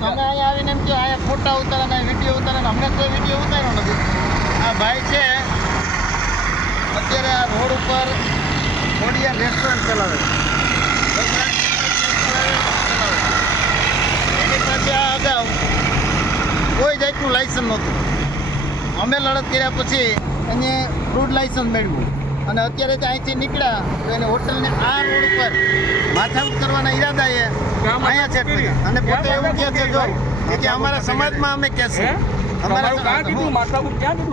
તમે અહીંયા આવીને એમ કે અહીંયા ફોટા ઉતારે ને વિડીયો ઉતારે ને અમને કોઈ વિડીયો ઉતાર્યો નથી. આ ભાઈ છે અત્યારે આ રોડ ઉપર ખોડિયાર રેસ્ટોરન્ટ ચલાવે એની પાસે આ અગાઉ કોઈ જાતનું લાયસન્સ નહોતું. અમે લડત કર્યા પછી એને ફ્રૂટ લાયસન્સ મેળવ્યું અને અત્યારે તો અહીંથી નીકળ્યા તો એને હોટલને આ રોડ ઉપર માથાકૂટ કરવાના ઈરાદાએ અહીંયા છે અને પોતે એવું કહે છે જો કે અમારા સમાજમાં અમે કહેશું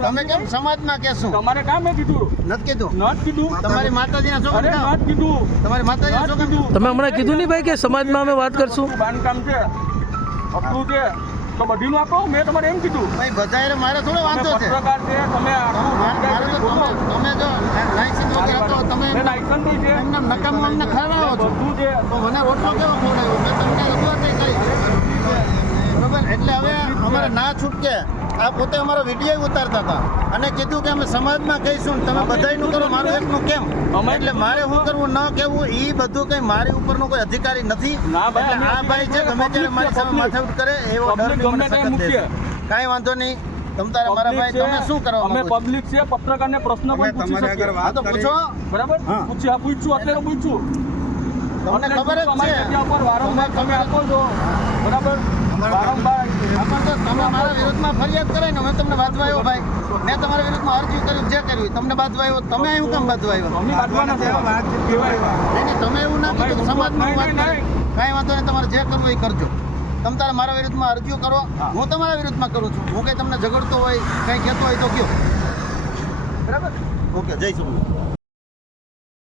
તમે કેમ સમાજમાં કહેશું તમારે કામ મેં કીધું નથી કીધું કીધું તમારી માતાજીના છોકરા કીધું તમારી માતાજીના છોકરા તમે હમણાં કીધું નહીં ભાઈ કે સમાજમાં અમે વાત કરશું. બાંધકામ છે આપણું છે તો બધીનું આપો. મેં તમારે એમ કીધું ભાઈ બધાએ મારે થોડો વાંધો છે પત્રકાર છે તમે મારે તો તમે જો લાયસન્સ વગર હતો તમે લાયસન્સ છે એમને નકામું અમને ખવડાવો છો બધું છે તો મને રોટલો કેવો ખવડાવ્યો મેં તમને રજૂઆત કરી બરાબર. એટલે હવે અમારે ના છૂટકે આ પોતે અમારો વિડીયો ઉતારતા હતા અને કીધું કે અમે સમાજમાં કહીશું તમે બધાયનું કરો મારું એકનું કેમ. એટલે મારે શું કરવું ન કેવું એ બધું કંઈ મારી ઉપરનો કોઈ અધિકારી નથી. એટલે આ ભાઈ છે ગમે ત્યારે મારી સામે માથાકૂટ કરે એવો ડર બી મને સખત દે છે. કાંઈ વાંધો નહીં તમ તારે મારા ભાઈ તમે શું કરવા અમે માંગો છો? પબ્લિક છે પત્રકારને પ્રશ્ન પણ પૂછી શકીએ. હા તો પૂછો બરાબર પૂછ્યું અત્યારે પૂછ્યું તમને ખબર જ છે વારંવાર તમે આપો છો બરાબર વારંવાર તમે મારા વિરુદ્ધમાં ફરિયાદ કરે ને મેં તમને બાંધવા આવ્યો ભાઈ મેં તમારા વિરુદ્ધમાં અરજી કર્યું જે કર્યું તમને બાંધવા આવ્યો તમે એવું કેમ બાંધવા આવ્યો અમે બાંધવાના છે નહીં તમે એવું ના કીધું સમાજમાં વાત કરો કાંઈ વાંધો નહીં તમારે જે કરવું એ કરજો તમે તારે મારા વિરુદ્ધમાં અરજીઓ કરો હું તમારા વિરુદ્ધમાં કરું છું હું કંઈ તમને ઝઘડતો હોય કંઈ કહેતો હોય તો કયો બરાબર ઓકે જય સોમનાથ.